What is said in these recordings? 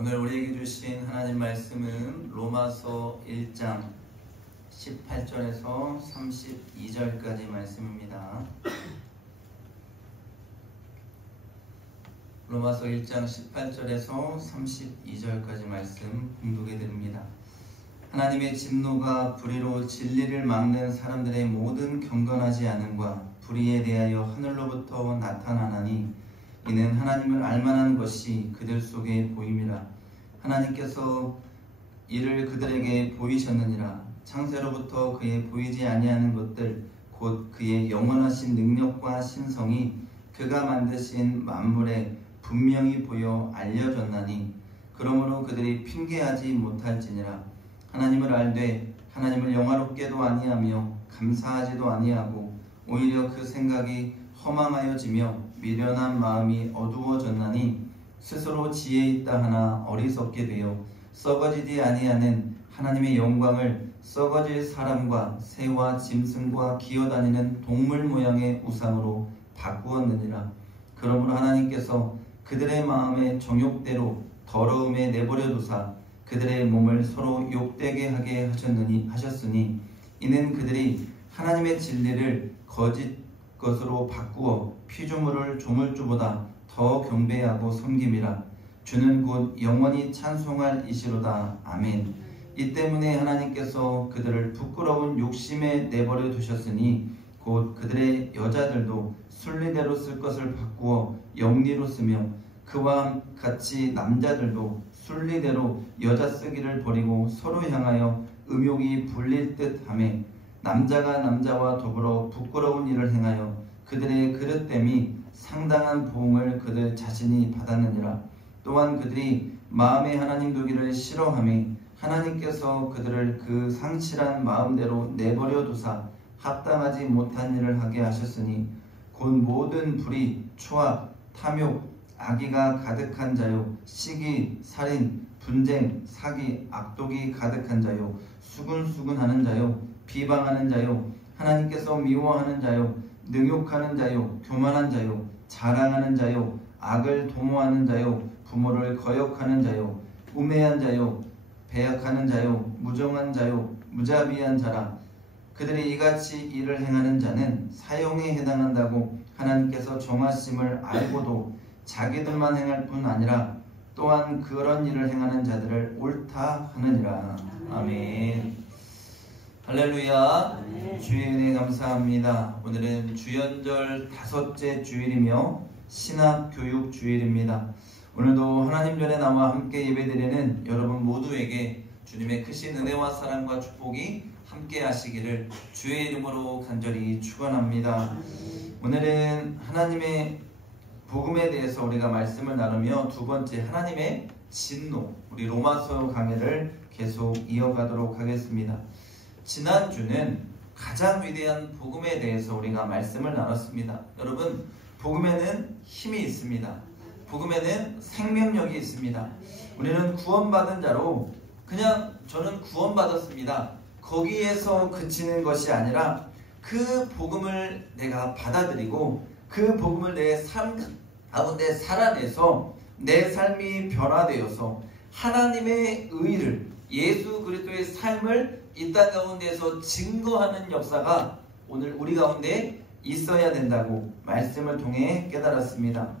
오늘 우리에게 주신 하나님 말씀은 로마서 1장 18절에서 32절까지 말씀입니다. 로마서 1장 18절에서 32절까지 말씀 봉독해 드립니다. 하나님의 진노가 불의로 진리를 막는 사람들의 모든 경건하지 않음과 불의에 대하여 하늘로부터 나타나나니 이는 하나님을 알만한 것이 그들 속에 보임이라. 하나님께서 이를 그들에게 보이셨느니라. 창세로부터 그의 보이지 아니하는 것들 곧 그의 영원하신 능력과 신성이 그가 만드신 만물에 분명히 보여 알려졌나니 그러므로 그들이 핑계하지 못할지니라. 하나님을 알되 하나님을 영화롭게도 아니하며 감사하지도 아니하고 오히려 그 생각이 허망하여지며 미련한 마음이 어두워졌나니 스스로 지혜 있다 하나 어리석게 되어 썩어지지 아니하는 하나님의 영광을 썩어질 사람과 새와 짐승과 기어다니는 동물 모양의 우상으로 바꾸었느니라. 그러므로 하나님께서 그들의 마음의 정욕대로 더러움에 내버려 두사 그들의 몸을 서로 욕되게 하게 하셨으니 이는 그들이 하나님의 진리를 거짓 것으로 바꾸어 피조물을 조물주보다 더 경배하고 섬김이라. 주는 곧 영원히 찬송할 이시로다. 아멘. 이 때문에 하나님께서 그들을 부끄러운 욕심에 내버려 두셨으니 곧 그들의 여자들도 순리대로 쓸 것을 바꾸어 영리로 쓰며 그와 같이 남자들도 순리대로 여자 쓰기를 버리고 서로 향하여 음욕이 불릴 듯하며 남자가 남자와 더불어 부끄러운 일을 행하여 그들의 그릇됨이 상당한 보응을 그들 자신이 받았느니라. 또한 그들이 마음에 하나님 두기를 싫어하며 하나님께서 그들을 그 상실한 마음대로 내버려 두사 합당하지 못한 일을 하게 하셨으니 곧 모든 불의, 초악, 탐욕, 악의가 가득한 자요, 시기, 살인, 분쟁, 사기, 악독이 가득한 자요, 수군수군하는 자요, 비방하는 자요, 하나님께서 미워하는 자요, 능욕하는 자요, 교만한 자요, 자랑하는 자요, 악을 도모하는 자요, 부모를 거역하는 자요, 우매한 자요, 배역하는 자요, 무정한 자요, 무자비한 자라. 그들이 이같이 일을 행하는 자는 사형에 해당한다고 하나님께서 정하심을 알고도 자기들만 행할 뿐 아니라 또한 그런 일을 행하는 자들을 옳다 하느니라. 아멘. 할렐루야. 아멘. 주의 은혜 감사합니다. 오늘은 주연절 5째 주일이며 신학교육 주일입니다. 오늘도 하나님 전에 나와 함께 예배드리는 여러분 모두에게 주님의 크신 은혜와 사랑과 축복이 함께 하시기를 주의 이름으로 간절히 축원합니다. 오늘은 하나님의 복음에 대해서 우리가 말씀을 나누며 두 번째 하나님의 진노, 우리 로마서 강해를 계속 이어가도록 하겠습니다. 지난주는 가장 위대한 복음에 대해서 우리가 말씀을 나눴습니다. 여러분, 복음에는 힘이 있습니다. 복음에는 생명력이 있습니다. 우리는 구원받은 자로 그냥 저는 구원받았습니다. 거기에서 그치는 것이 아니라 그 복음을 내가 받아들이고 그 복음을 내 삶 가운데 살아내서 내 삶이 변화되어서 하나님의 의를, 예수 그리스도의 삶을 이 땅 가운데서 증거하는 역사가 오늘 우리 가운데 있어야 된다고 말씀을 통해 깨달았습니다.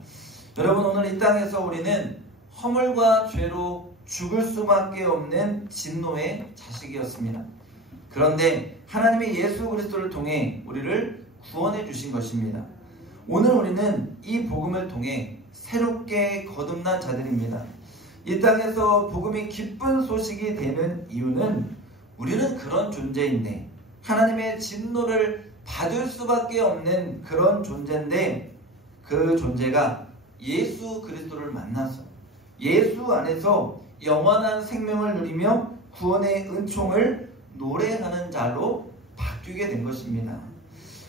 여러분, 오늘 이 땅에서 우리는 허물과 죄로 죽을 수밖에 없는 진노의 자식이었습니다. 그런데 하나님의 예수 그리스도를 통해 우리를 구원해 주신 것입니다. 오늘 우리는 이 복음을 통해 새롭게 거듭난 자들입니다. 이 땅에서 복음이 기쁜 소식이 되는 이유는 우리는 그런 존재인데 하나님의 진노를 받을 수밖에 없는 그런 존재인데 그 존재가 예수 그리스도를 만나서 예수 안에서 영원한 생명을 누리며 구원의 은총을 노래하는 자로 바뀌게 된 것입니다.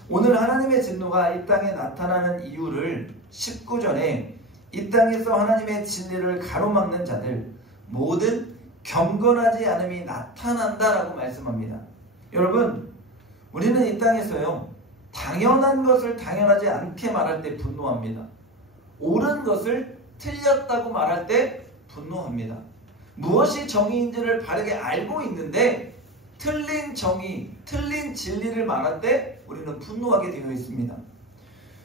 오늘 하나님의 진노가 이 땅에 나타나는 이유를 19절에 이 땅에서 하나님의 진리를 가로막는 자들 모든 경건하지 않음이 나타난다라고 말씀합니다. 여러분, 우리는 이 땅에서요 당연한 것을 당연하지 않게 말할 때 분노합니다. 옳은 것을 틀렸다고 말할 때 분노합니다. 무엇이 정의인지를 바르게 알고 있는데 틀린 정의, 틀린 진리를 말할 때 우리는 분노하게 되어 있습니다.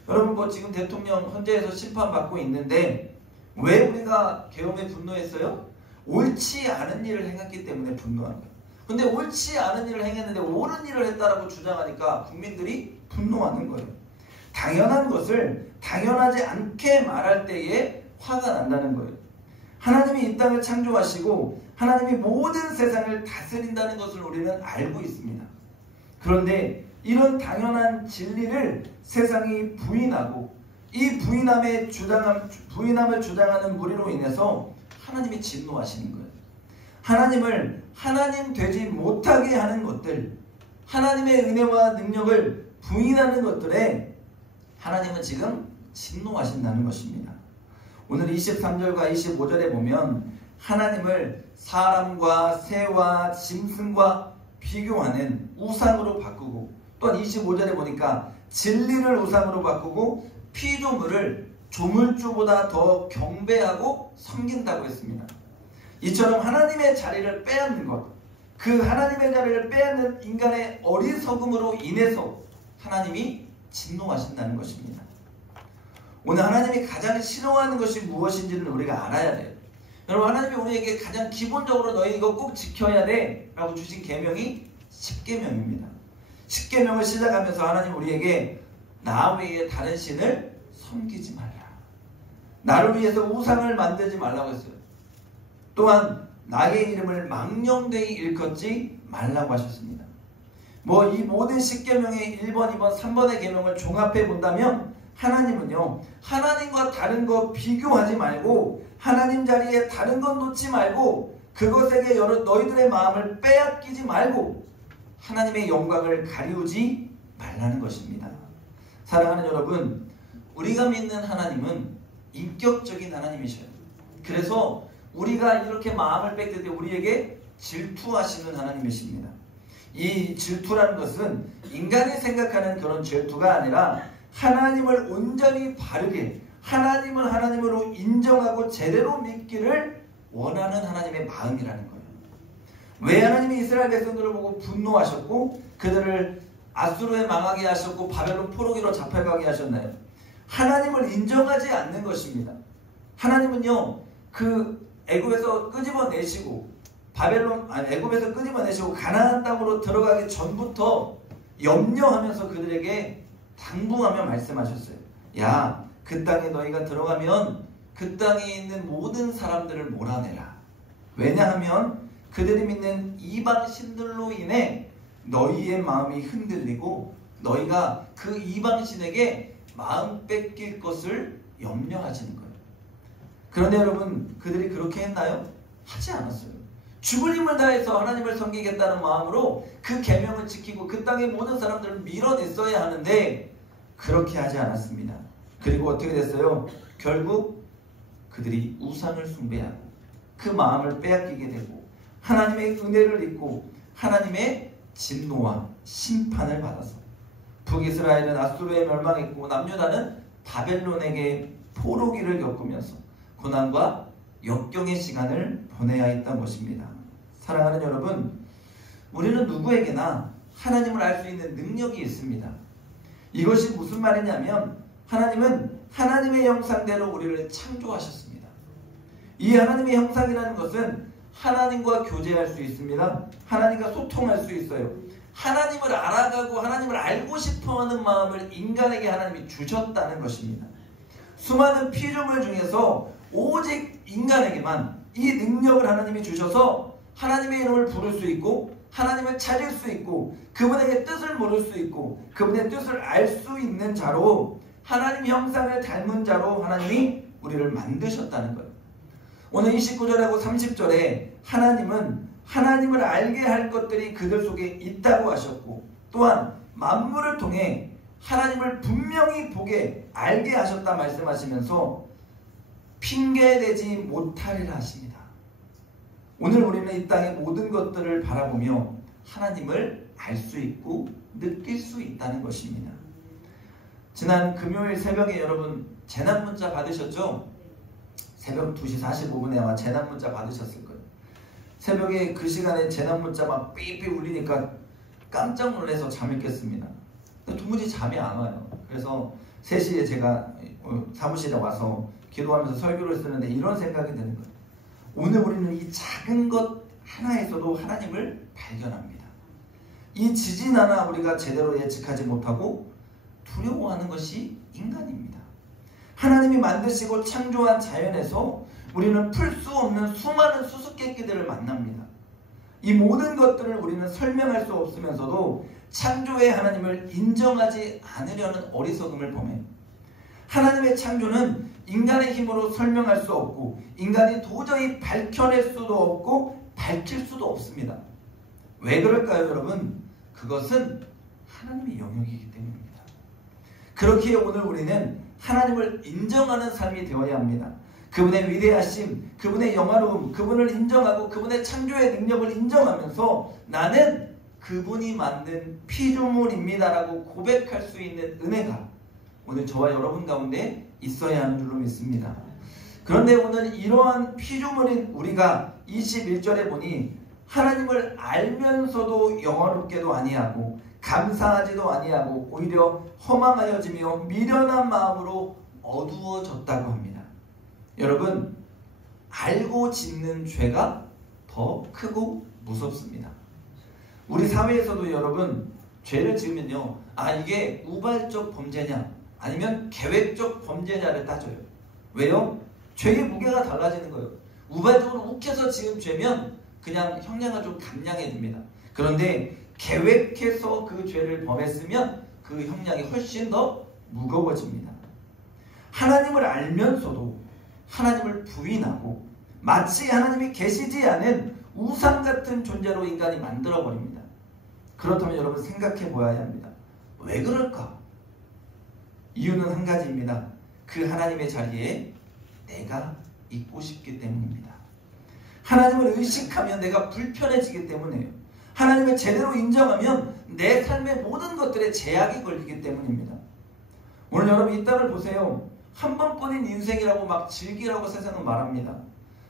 여러분 뭐 지금 대통령 헌재에서 심판받고 있는데 왜 우리가 계엄에 분노했어요? 옳지 않은 일을 행했기 때문에 분노한 거예요. 근데 옳지 않은 일을 행했는데 옳은 일을 했다라고 주장하니까 국민들이 분노하는 거예요. 당연한 것을 당연하지 않게 말할 때에 화가 난다는 거예요. 하나님이 이 땅을 창조하시고 하나님이 모든 세상을 다스린다는 것을 우리는 알고 있습니다. 그런데 이런 당연한 진리를 세상이 부인하고 이 부인함을 주장하는 무리로 인해서 하나님이 진노하시는 거예요. 하나님을 하나님 되지 못하게 하는 것들, 하나님의 은혜와 능력을 부인하는 것들에 하나님은 지금 진노하신다는 것입니다. 오늘 23절과 25절에 보면 하나님을 사람과 새와 짐승과 비교하는 우상으로 바꾸고, 또한 25절에 보니까 진리를 우상으로 바꾸고 피조물을 조물주보다 더 경배하고 섬긴다고 했습니다. 이처럼 하나님의 자리를 빼앗는 것, 그 하나님의 자리를 빼앗는 인간의 어리석음으로 인해서 하나님이 진노하신다는 것입니다. 오늘 하나님이 가장 싫어하는 것이 무엇인지를 우리가 알아야 돼요. 여러분, 하나님이 우리에게 가장 기본적으로 너희 이거 꼭 지켜야 돼 라고 주신 계명이 10계명입니다. 10계명을 시작하면서 하나님 우리에게 나 외에 다른 신을 섬기지 말라, 나를 위해서 우상을 만들지 말라고 했어요. 또한 나의 이름을 망령되이 일컫지 말라고 하셨습니다. 뭐 이 모든 10계명의 1번, 2번, 3번의 계명을 종합해 본다면 하나님은요, 하나님과 다른 거 비교하지 말고 하나님 자리에 다른 건 놓지 말고 그것에게 너희들의 마음을 빼앗기지 말고 하나님의 영광을 가리우지 말라는 것입니다. 사랑하는 여러분, 우리가 믿는 하나님은 인격적인 하나님이셔요. 그래서 우리가 이렇게 마음을 뺏길 때 우리에게 질투하시는 하나님이십니다. 이 질투라는 것은 인간이 생각하는 그런 질투가 아니라 하나님을 온전히 바르게, 하나님을 하나님으로 인정하고 제대로 믿기를 원하는 하나님의 마음이라는 거예요. 왜 하나님이 이스라엘 백성들을 보고 분노하셨고 그들을 아수르에 망하게 하셨고 바벨론 포로기로 잡혀가게 하셨나요? 하나님을 인정하지 않는 것입니다. 하나님은요, 그 애굽에서 끄집어내시고 애굽에서 끄집어내시고 가나안 땅으로 들어가기 전부터 염려하면서 그들에게 당부하며 말씀하셨어요. 야, 그 땅에 너희가 들어가면 그 땅에 있는 모든 사람들을 몰아내라. 왜냐하면 그들이 믿는 이방 신들로 인해 너희의 마음이 흔들리고 너희가 그 이방 신에게 마음 뺏길 것을 염려하시는 거예요. 그런데 여러분, 그들이 그렇게 했나요? 하지 않았어요. 죽을 힘을 다해서 하나님을 섬기겠다는 마음으로 그 계명을 지키고 그 땅의 모든 사람들을 밀어냈어야 하는데 그렇게 하지 않았습니다. 그리고 어떻게 됐어요? 결국 그들이 우상을 숭배하고 그 마음을 빼앗기게 되고 하나님의 은혜를 잊고 하나님의 진노와 심판을 받아서 북이스라엘은 아수르에 멸망했고 남유다는 바벨론에게 포로기를 겪으면서 고난과 역경의 시간을 보내야 했던 것입니다. 사랑하는 여러분, 우리는 누구에게나 하나님을 알 수 있는 능력이 있습니다. 이것이 무슨 말이냐면 하나님은 하나님의 형상대로 우리를 창조하셨습니다. 이 하나님의 형상이라는 것은 하나님과 교제할 수 있습니다. 하나님과 소통할 수 있어요. 하나님을 알아가고 하나님을 알고 싶어하는 마음을 인간에게 하나님이 주셨다는 것입니다. 수많은 피조물 중에서 오직 인간에게만 이 능력을 하나님이 주셔서 하나님의 이름을 부를 수 있고 하나님을 찾을 수 있고 그분에게 뜻을 물을 수 있고 그분의 뜻을 알 수 있는 자로 하나님 형상을 닮은 자로 하나님이 우리를 만드셨다는 거예요. 오늘 29절하고 30절에 하나님은 하나님을 알게 할 것들이 그들 속에 있다고 하셨고 또한 만물을 통해 하나님을 분명히 보게 알게 하셨다 말씀하시면서 핑계대지 못하리라 하십니다. 오늘 우리는 이 땅의 모든 것들을 바라보며 하나님을 알 수 있고 느낄 수 있다는 것입니다. 지난 금요일 새벽에 여러분 재난 문자 받으셨죠? 새벽 2시 45분에 아마 재난 문자 받으셨을 거예요. 새벽에 그 시간에 재난 문자 막 삐삐 울리니까 깜짝 놀라서 잠을 깼습니다. 도무지 잠이 안 와요. 그래서 3시에 제가 사무실에 와서 기도하면서 설교를 쓰는데 이런 생각이 드는 거예요. 오늘 우리는 이 작은 것 하나에서도 하나님을 발견합니다. 이 지진 하나 우리가 제대로 예측하지 못하고 두려워하는 것이 인간입니다. 하나님이 만드시고 창조한 자연에서 우리는 풀 수 없는 수많은 수수께끼들을 만납니다. 이 모든 것들을 우리는 설명할 수 없으면서도 창조의 하나님을 인정하지 않으려는 어리석음을 범해요. 하나님의 창조는 인간의 힘으로 설명할 수 없고 인간이 도저히 밝혀낼 수도 없고 밝힐 수도 없습니다. 왜 그럴까요, 여러분? 그것은 하나님의 영역이기 때문입니다. 그렇기에 오늘 우리는 하나님을 인정하는 삶이 되어야 합니다. 그분의 위대하심, 그분의 영화로움, 그분을 인정하고 그분의 창조의 능력을 인정하면서 나는 그분이 만든 피조물입니다라고 고백할 수 있는 은혜가 오늘 저와 여러분 가운데 있어야 하는 줄로 믿습니다. 그런데 오늘 이러한 피조물인 우리가 21절에 보니 하나님을 알면서도 영화롭게도 아니하고 감사하지도 아니하고 오히려 허망하여지며 미련한 마음으로 어두워졌다고 합니다. 여러분, 알고 짓는 죄가 더 크고 무섭습니다. 우리 사회에서도 여러분 죄를 지으면요, 이게 우발적 범죄냐 아니면 계획적 범죄냐를 따져요. 왜요? 죄의 무게가 달라지는 거예요. 우발적으로 욱해서 지은 죄면 그냥 형량을 좀 감량해줍니다. 그런데 계획해서 그 죄를 범했으면 그 형량이 훨씬 더 무거워집니다. 하나님을 알면서도 하나님을 부인하고 마치 하나님이 계시지 않은 우상 같은 존재로 인간이 만들어버립니다. 그렇다면 여러분 생각해 보아야 합니다. 왜 그럴까? 이유는 한 가지입니다. 그 하나님의 자리에 내가 있고 싶기 때문입니다. 하나님을 의식하면 내가 불편해지기 때문이에요. 하나님을 제대로 인정하면 내 삶의 모든 것들에 제약이 걸리기 때문입니다. 오늘 여러분 이 땅을 보세요. 한 번뿐인 인생이라고 막 즐기라고 세상은 말합니다.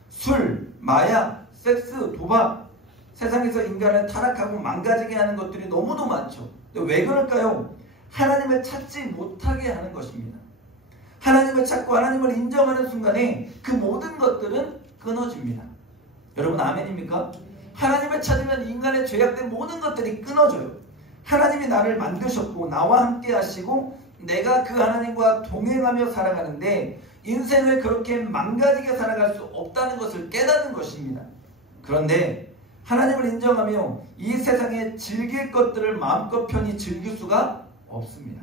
술, 마약, 섹스, 도박, 세상에서 인간을 타락하고 망가지게 하는 것들이 너무도 많죠. 왜 그럴까요? 하나님을 찾지 못하게 하는 것입니다. 하나님을 찾고 하나님을 인정하는 순간에 그 모든 것들은 끊어집니다. 여러분 아멘입니까? 하나님을 찾으면 인간의 죄악된 모든 것들이 끊어져요. 하나님이 나를 만드셨고 나와 함께 하시고 내가 그 하나님과 동행하며 살아가는데 인생을 그렇게 망가지게 살아갈 수 없다는 것을 깨닫는 것입니다. 그런데 하나님을 인정하며 이 세상에 즐길 것들을 마음껏 편히 즐길 수가 없습니다.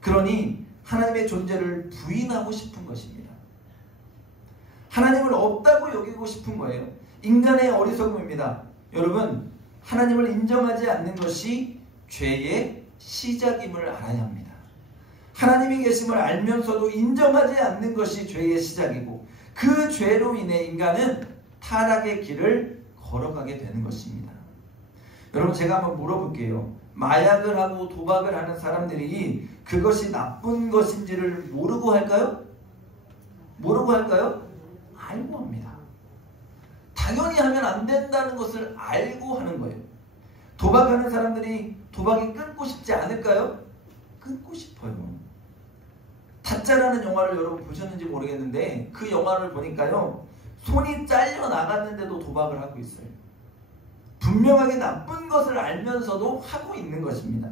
그러니 하나님의 존재를 부인하고 싶은 것입니다. 하나님을 없다고 여기고 싶은 거예요. 인간의 어리석음입니다. 여러분, 하나님을 인정하지 않는 것이 죄의 시작임을 알아야 합니다. 하나님이 계심을 알면서도 인정하지 않는 것이 죄의 시작이고 그 죄로 인해 인간은 타락의 길을 걸어가게 되는 것입니다. 여러분 제가 한번 물어볼게요. 마약을 하고 도박을 하는 사람들이 그것이 나쁜 것인지를 모르고 할까요? 모르고 할까요? 알고 합니다. 당연히 하면 안 된다는 것을 알고 하는 거예요. 도박하는 사람들이 도박이 끊고 싶지 않을까요? 끊고 싶어요. 타짜라는 영화를 여러분 보셨는지 모르겠는데 그 영화를 보니까요, 손이 잘려 나갔는데도 도박을 하고 있어요. 분명하게 나쁜 것을 알면서도 하고 있는 것입니다.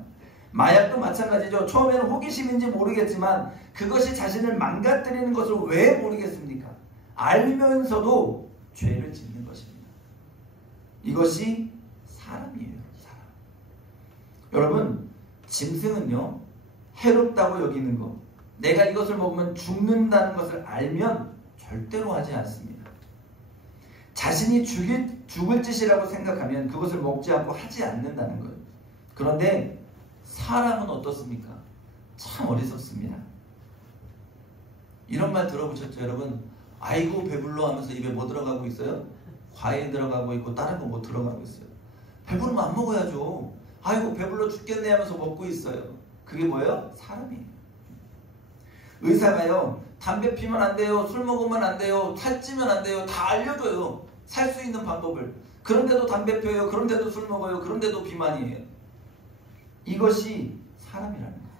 마약도 마찬가지죠. 처음에는 호기심인지 모르겠지만 그것이 자신을 망가뜨리는 것을 왜 모르겠습니까? 알면서도 죄를 짓는 것입니다. 이것이 사람이에요. 사람. 여러분, 짐승은요, 해롭다고 여기는 것, 내가 이것을 먹으면 죽는다는 것을 알면 절대로 하지 않습니다. 자신이 죽을 짓이라고 생각하면 그것을 먹지 않고 하지 않는다는 거예요. 그런데 사람은 어떻습니까? 참 어리석습니다. 이런 말 들어보셨죠, 여러분? 아이고 배불러 하면서 입에 뭐 들어가고 있어요? 과일 들어가고 있고 다른 거 뭐 들어가고 있어요. 배부르면 안 먹어야죠. 아이고 배불러 죽겠네 하면서 먹고 있어요. 그게 뭐예요? 사람이에요. 의사가요, 담배 피면 안 돼요, 술 먹으면 안 돼요, 살찌면 안 돼요. 다 알려줘요. 살 수 있는 방법을. 그런데도 담배 펴요. 그런데도 술 먹어요. 그런데도 비만이에요. 이것이 사람이라는 거예요.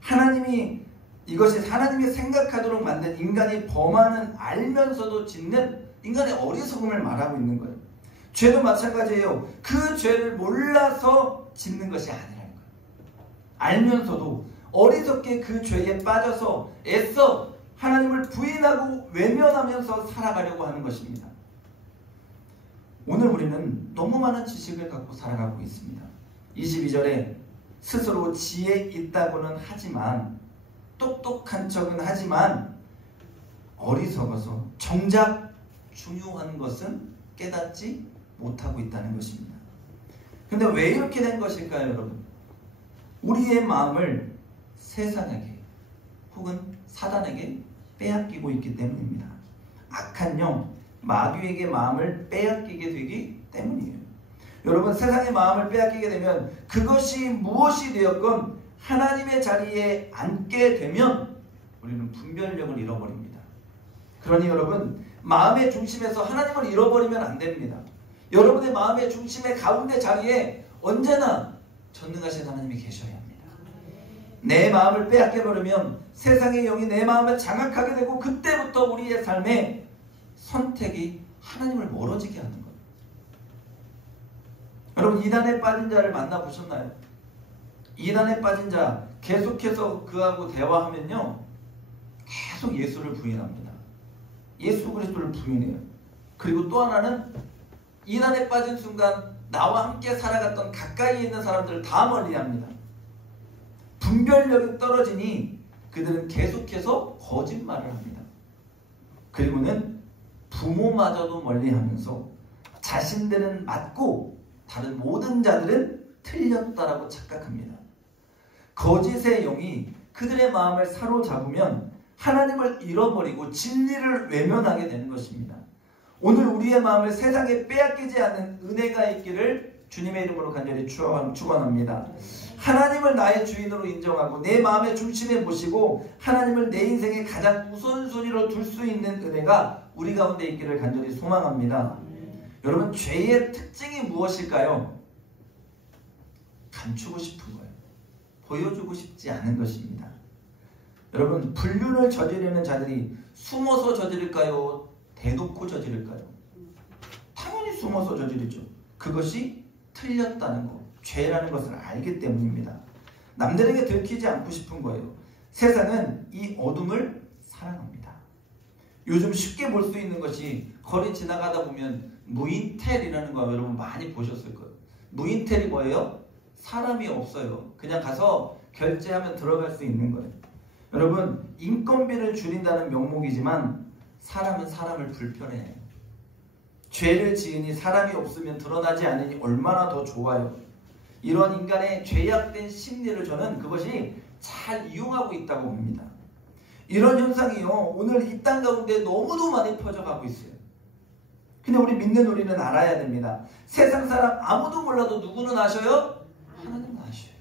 하나님이 이것이 하나님이 생각하도록 만든 인간이 범하는 알면서도 짓는 인간의 어리석음을 말하고 있는 거예요. 죄도 마찬가지예요. 그 죄를 몰라서 짓는 것이 아니라는 거예요. 알면서도 어리석게 그 죄에 빠져서 애써 하나님을 부인하고 외면하면서 살아가려고 하는 것입니다. 오늘 우리는 너무 많은 지식을 갖고 살아가고 있습니다. 22절에 스스로 지혜 있다고는 하지만, 똑똑한 척은 하지만 어리석어서 정작 중요한 것은 깨닫지 못하고 있다는 것입니다. 근데 왜 이렇게 된 것일까요, 여러분? 우리의 마음을 세상에게 혹은 사단에게 빼앗기고 있기 때문입니다. 악한 영, 마귀에게 마음을 빼앗기게 되기 때문이에요. 여러분, 세상의 마음을 빼앗기게 되면 그것이 무엇이 되었건 하나님의 자리에 앉게 되면 우리는 분별력을 잃어버립니다. 그러니 여러분, 마음의 중심에서 하나님을 잃어버리면 안 됩니다. 여러분의 마음의 중심의 가운데 자리에 언제나 전능하신 하나님이 계셔야 합니다. 내 마음을 빼앗겨버리면 세상의 영이 내 마음을 장악하게 되고 그때부터 우리의 삶에 선택이 하나님을 멀어지게 하는 거예요. 여러분, 이단에 빠진 자를 만나보셨나요? 이단에 빠진 자 계속해서 그하고 대화하면요, 계속 예수를 부인합니다. 예수 그리스도를 부인해요. 그리고 또 하나는 이단에 빠진 순간 나와 함께 살아갔던 가까이 있는 사람들을 다 멀리합니다. 분별력이 떨어지니 그들은 계속해서 거짓말을 합니다. 그리고는 부모마저도 멀리하면서 자신들은 맞고 다른 모든 자들은 틀렸다라고 착각합니다. 거짓의 영이 그들의 마음을 사로잡으면 하나님을 잃어버리고 진리를 외면하게 되는 것입니다. 오늘 우리의 마음을 세상에 빼앗기지 않는 은혜가 있기를 주님의 이름으로 간절히 축원합니다. 하나님을 나의 주인으로 인정하고 내 마음의 중심에 모시고 하나님을 내 인생의 가장 우선순위로 둘 수 있는 은혜가 우리 가운데 있기를 간절히 소망합니다. 여러분, 죄의 특징이 무엇일까요? 감추고 싶은 거예요. 보여주고 싶지 않은 것입니다. 여러분, 불륜을 저지르는 자들이 숨어서 저지를까요? 대놓고 저지를까요? 당연히 숨어서 저지르죠. 그것이 틀렸다는 것, 죄라는 것을 알기 때문입니다. 남들에게 들키지 않고 싶은 거예요. 세상은 이 어둠을 사랑합니다. 요즘 쉽게 볼 수 있는 것이 거리 지나가다 보면 무인텔이라는 거 여러분 많이 보셨을 거예요. 무인텔이 뭐예요? 사람이 없어요. 그냥 가서 결제하면 들어갈 수 있는 거예요. 여러분, 인건비를 줄인다는 명목이지만 사람은 사람을 불편해해요. 죄를 지으니 사람이 없으면 드러나지 않으니 얼마나 더 좋아요. 이런 인간의 죄악된 심리를 저는 그것이 잘 이용하고 있다고 봅니다. 이런 현상이요, 오늘 이 땅 가운데 너무도 많이 퍼져가고 있어요. 근데 우리 믿는 우리는 알아야 됩니다. 세상 사람 아무도 몰라도 누구는 아셔요? 하나님은 아셔요.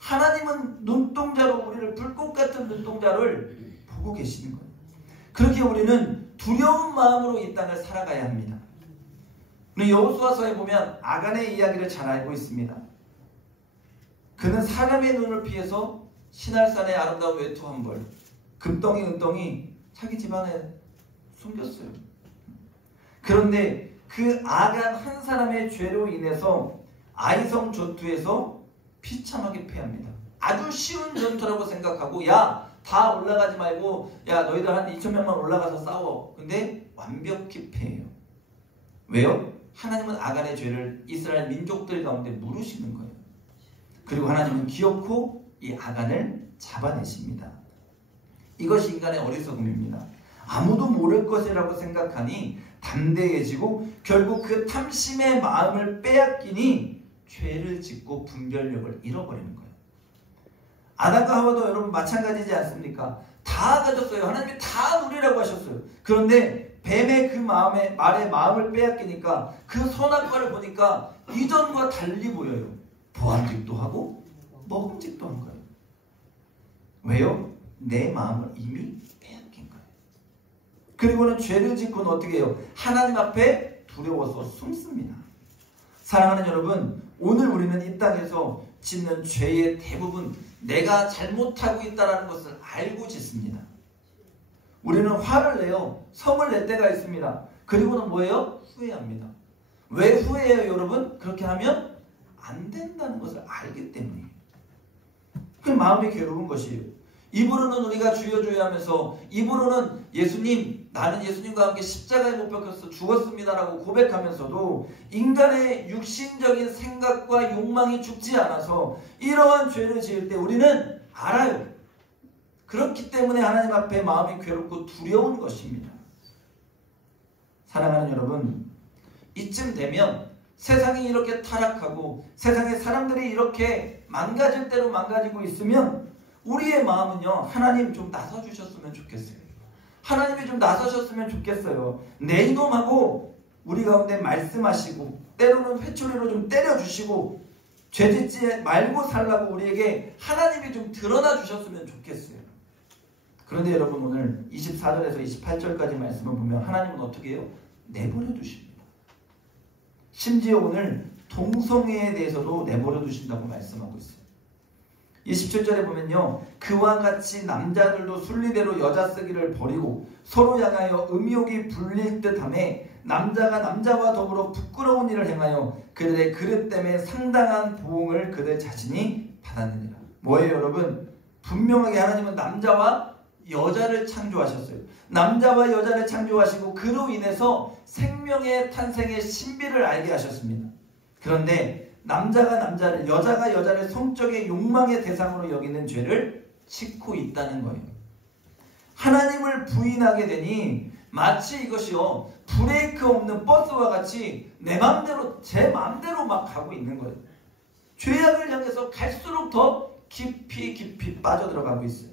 하나님은 눈동자로 우리를 불꽃 같은 눈동자를 보고 계시는 거예요. 그렇게 우리는 두려운 마음으로 이 땅을 살아가야 합니다. 우리 여호수아서에 보면 아간의 이야기를 잘 알고 있습니다. 그는 사람의 눈을 피해서 시날산의 아름다운 외투 한 벌, 금덩이 은덩이 자기 집안에 숨겼어요. 그런데 그 아간 한 사람의 죄로 인해서 아이성 전투에서 비참하게 패합니다. 아주 쉬운 전투라고 생각하고, 야, 다 올라가지 말고, 야, 너희들 한 2,000명만 올라가서 싸워. 근데 완벽히 패해요. 왜요? 하나님은 아간의 죄를 이스라엘 민족들 가운데 물으시는 거예요. 그리고 하나님은 기어코 이 아간을 잡아내십니다. 이것이 인간의 어리석음입니다. 아무도 모를 것이라고 생각하니 담대해지고 결국 그 탐심의 마음을 빼앗기니 죄를 짓고 분별력을 잃어버리는 거예요. 아담과 하와도 여러분 마찬가지지 않습니까? 다 가졌어요. 하나님이 다 누리라고 하셨어요. 그런데 뱀의 그 말에 마음을 빼앗기니까 그 선악과를 보니까 이전과 달리 보여요. 보암직도 하고 먹음직도 한 거예요. 왜요? 내 마음을 이미 빼앗긴 거예요. 그리고는 죄를 짓고는 어떻게 해요? 하나님 앞에 두려워서 숨습니다. 사랑하는 여러분, 오늘 우리는 이 땅에서 짓는 죄의 대부분 내가 잘못하고 있다는 것을 알고 짓습니다. 우리는 화를 내요. 성을 낼 때가 있습니다. 그리고는 뭐예요? 후회합니다. 왜 후회해요, 여러분? 그렇게 하면 안 된다는 것을 알기 때문에. 그 마음이 괴로운 것이에요. 입으로는 우리가 주여 주여 하면서, 입으로는 예수님, 나는 예수님과 함께 십자가에 못 박혀서 죽었습니다라고 고백하면서도 인간의 육신적인 생각과 욕망이 죽지 않아서 이러한 죄를 지을 때 우리는 알아요. 그렇기 때문에 하나님 앞에 마음이 괴롭고 두려운 것입니다. 사랑하는 여러분, 이쯤 되면 세상이 이렇게 타락하고 세상의 사람들이 이렇게 망가질 대로 망가지고 있으면 우리의 마음은요, 하나님 좀 나서주셨으면 좋겠어요. 하나님이 좀 나서셨으면 좋겠어요. 내 이놈하고 우리 가운데 말씀하시고 때로는 회초리로 좀 때려주시고 죄짓지 말고 살라고 우리에게 하나님이 좀 드러나 주셨으면 좋겠어요. 그런데 여러분, 오늘 24절에서 28절까지 말씀을 보면 하나님은 어떻게 해요? 내버려 두십니다. 심지어 오늘 동성애에 대해서도 내버려 두신다고 말씀하고 있어요. 27절에 보면요, 그와 같이 남자들도 순리대로 여자 쓰기를 버리고 서로 향하여 음욕이 불릴 듯하며 남자가 남자와 더불어 부끄러운 일을 행하여 그들의 그릇 때문에 상당한 보응을 그들 자신이 받았느니라. 뭐예요, 여러분? 분명하게 하나님은 남자와 여자를 창조하셨어요. 남자와 여자를 창조하시고 그로 인해서 생명의 탄생의 신비를 알게 하셨습니다. 그런데 남자가 남자를, 여자가 여자를 성적의 욕망의 대상으로 여기는 죄를 짓고 있다는 거예요. 하나님을 부인하게 되니 마치 이것이요, 브레이크 없는 버스와 같이 내 마음대로, 제 마음대로 막 가고 있는 거예요. 죄악을 향해서 갈수록 더 깊이 빠져들어가고 있어요.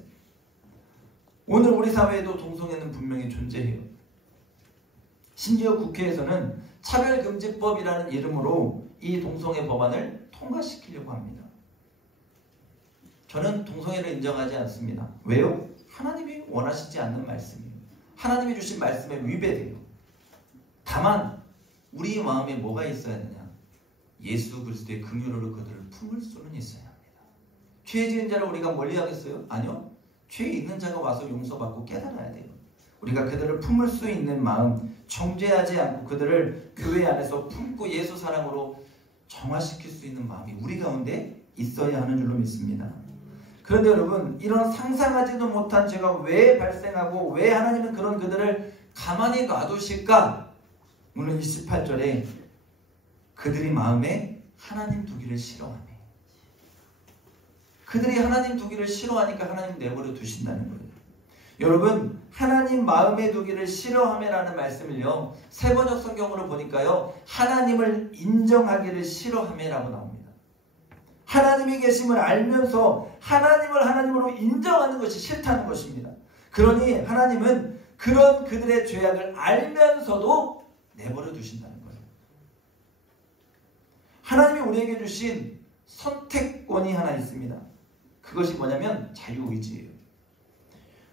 오늘 우리 사회에도 동성애는 분명히 존재해요. 심지어 국회에서는 차별금지법이라는 이름으로 이 동성애 법안을 통과시키려고 합니다. 저는 동성애를 인정하지 않습니다. 왜요? 하나님이 원하시지 않는 말씀이에요. 하나님이 주신 말씀에 위배돼요. 다만 우리 마음에 뭐가 있어야 하느냐? 예수 그리스도의 긍휼으로 그들을 품을 수는 있어야 합니다. 죄 지은 자를 우리가 멀리 하겠어요? 아니요. 죄 있는 자가 와서 용서받고 깨달아야 돼요. 우리가 그들을 품을 수 있는 마음, 정죄하지 않고 그들을 교회 안에서 품고 예수 사랑으로 정화시킬 수 있는 마음이 우리 가운데 있어야 하는 줄로 믿습니다. 그런데 여러분, 이런 상상하지도 못한 죄가 왜 발생하고 왜 하나님은 그런 그들을 가만히 놔두실까? 오늘 28절에 그들이 마음에 하나님 두기를 싫어하네. 그들이 하나님 두기를 싫어하니까 하나님 내버려 두신다는 거예요. 여러분, 하나님 마음에 두기를 싫어하매라는 말씀을요, 세번역 성경으로 보니까요, 하나님을 인정하기를 싫어하매라고 나옵니다. 하나님이 계심을 알면서 하나님을 하나님으로 인정하는 것이 싫다는 것입니다. 그러니 하나님은 그런 그들의 죄악을 알면서도 내버려 두신다는 거예요. 하나님이 우리에게 주신 선택권이 하나 있습니다. 그것이 뭐냐면 자유의지예요.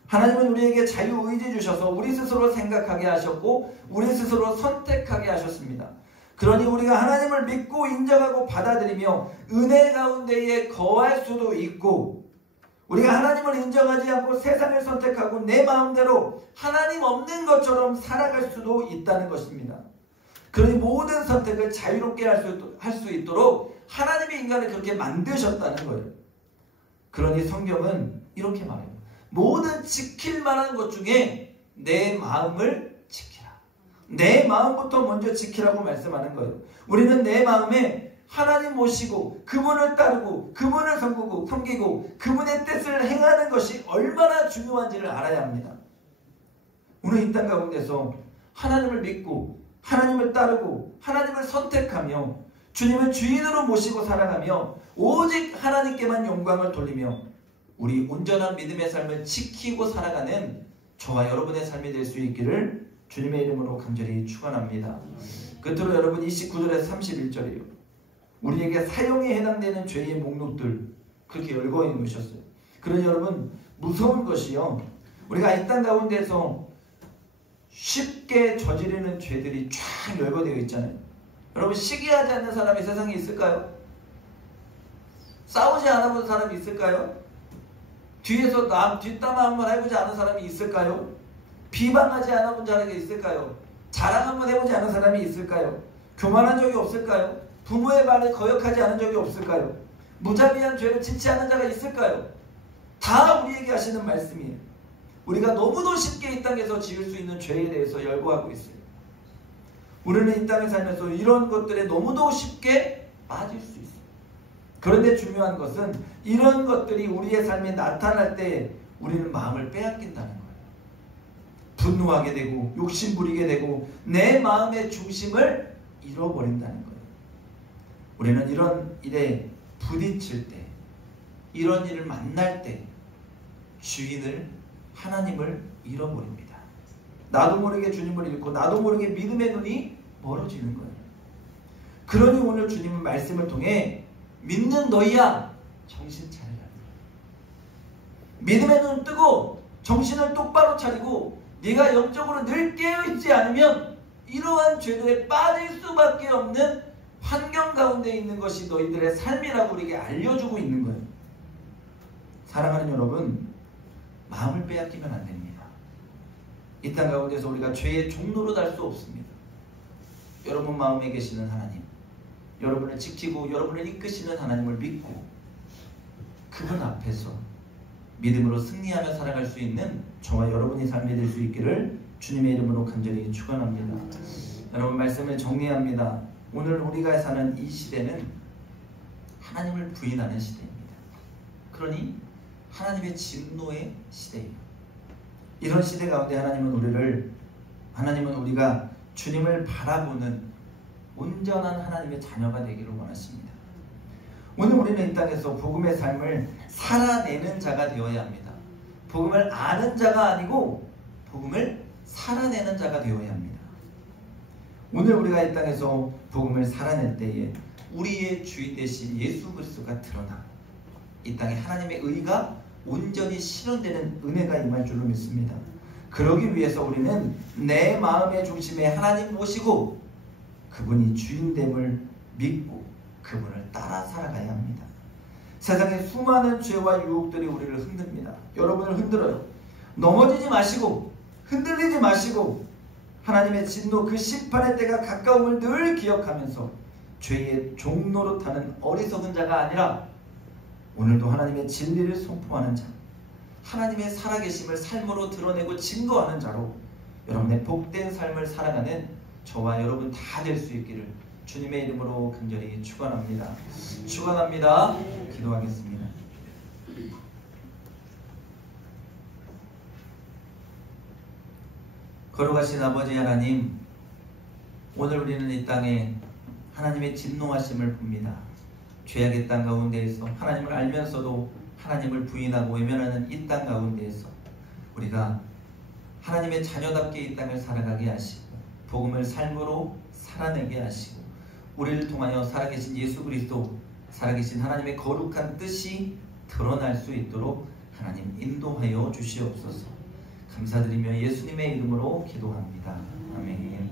하나님은 우리에게 자유의지 주셔서 우리 스스로 생각하게 하셨고 우리 스스로 선택하게 하셨습니다. 그러니 우리가 하나님을 믿고 인정하고 받아들이며 은혜 가운데에 거할 수도 있고, 우리가 하나님을 인정하지 않고 세상을 선택하고 내 마음대로 하나님 없는 것처럼 살아갈 수도 있다는 것입니다. 그러니 모든 선택을 자유롭게 할 수 있도록 하나님이 인간을 그렇게 만드셨다는 거예요. 그러니 성경은 이렇게 말해요. 모든 지킬 만한 것 중에 내 마음을 지키라. 내 마음부터 먼저 지키라고 말씀하는 거예요. 우리는 내 마음에 하나님 모시고 그분을 따르고 그분을 섬기고 그분의 뜻을 행하는 것이 얼마나 중요한지를 알아야 합니다. 오늘 이 땅 가운데서 하나님을 믿고 하나님을 따르고 하나님을 선택하며 주님을 주인으로 모시고 살아가며 오직 하나님께만 영광을 돌리며 우리 온전한 믿음의 삶을 지키고 살아가는 저와 여러분의 삶이 될 수 있기를 주님의 이름으로 간절히 축원합니다. 끝으로 여러분 29절에서 31절이에요. 우리에게 사형에 해당되는 죄의 목록들 그렇게 열거해 놓으셨어요. 그러니 여러분, 무서운 것이요. 우리가 이 땅 가운데서 쉽게 저지르는 죄들이 쫙 열거되어 있잖아요. 여러분, 시기하지 않는 사람이 세상에 있을까요? 싸우지 않아본 사람이 있을까요? 뒤에서 뒷담화 한번 해보지 않은 사람이 있을까요? 비방하지 않아본 사람이 있을까요? 자랑 한번 해보지 않은 사람이 있을까요? 교만한 적이 없을까요? 부모의 말을 거역하지 않은 적이 없을까요? 무자비한 죄를 짓지 않은 자가 있을까요? 다 우리에게 하시는 말씀이에요. 우리가 너무도 쉽게 이 땅에서 지을 수 있는 죄에 대해서 열거하고 있어요. 우리는 이 땅에 살면서 이런 것들에 너무도 쉽게 빠질 수 있어요. 그런데 중요한 것은 이런 것들이 우리의 삶에 나타날 때 우리는 마음을 빼앗긴다는 거예요. 분노하게 되고 욕심부리게 되고 내 마음의 중심을 잃어버린다는 거예요. 우리는 이런 일에 부딪힐 때, 이런 일을 만날 때 주인을, 하나님을 잃어버립니다. 나도 모르게 주님을 잃고 나도 모르게 믿음의 눈이 멀어지는 거예요. 그러니 오늘 주님은 말씀을 통해 믿는 너희야 정신 차리라. 믿음의 눈 뜨고 정신을 똑바로 차리고 네가 영적으로 늘 깨어있지 않으면 이러한 죄들에 빠질 수밖에 없는 환경 가운데 있는 것이 너희들의 삶이라고 우리에게 알려주고 있는 거예요. 사랑하는 여러분, 마음을 빼앗기면 안 됩니다. 이 땅 가운데서 우리가 죄의 종로로 달 수 없습니다. 여러분 마음에 계시는 하나님, 여러분을 지키고 여러분을 이끄시는 하나님을 믿고 그분 앞에서 믿음으로 승리하며 살아갈 수 있는 저와 여러분의 삶이 될 수 있기를 주님의 이름으로 간절히 축원합니다. 여러분, 말씀을 정리합니다. 오늘 우리가 사는 이 시대는 하나님을 부인하는 시대입니다. 그러니 하나님의 진노의 시대예요. 이런 시대 가운데 하나님은 우리가 주님을 바라보는 온전한 하나님의 자녀가 되기를 원하십니다. 오늘 우리는 이 땅에서 복음의 삶을 살아내는 자가 되어야 합니다. 복음을 아는 자가 아니고 복음을 살아내는 자가 되어야 합니다. 오늘 우리가 이 땅에서 복음을 살아낼 때에 우리의 주인 되신 예수 그리스도가 드러나 이 땅에 하나님의 의가 온전히 실현되는 은혜가 임할 줄로 믿습니다. 그러기 위해서 우리는 내 마음의 중심에 하나님 모시고 그분이 주인됨을 믿고 그분을 따라 살아가야 합니다. 세상의 수많은 죄와 유혹들이 우리를 흔듭니다. 여러분을 흔들어요. 넘어지지 마시고 흔들리지 마시고 하나님의 진노 그 심판의 때가 가까움을 늘 기억하면서 죄의 종로로 타는 어리석은 자가 아니라 오늘도 하나님의 진리를 선포하는 자, 하나님의 살아계심을 삶으로 드러내고 증거하는 자로 여러분의 복된 삶을 살아가는 저와 여러분 다 될 수 있기를 주님의 이름으로 간절히 축원합니다. 축원합니다. 기도하겠습니다. 거룩하신 아버지 하나님, 오늘 우리는 이 땅에 하나님의 진노하심을 봅니다. 죄악의 땅 가운데에서 하나님을 알면서도 하나님을 부인하고 외면하는 이 땅 가운데에서 우리가 하나님의 자녀답게 이 땅을 살아가게 하시고 복음을 삶으로 살아내게 하시고 우리를 통하여 살아계신 예수 그리스도, 살아계신 하나님의 거룩한 뜻이 드러날 수 있도록 하나님 인도하여 주시옵소서. 감사드리며 예수님의 이름으로 기도합니다. 아멘.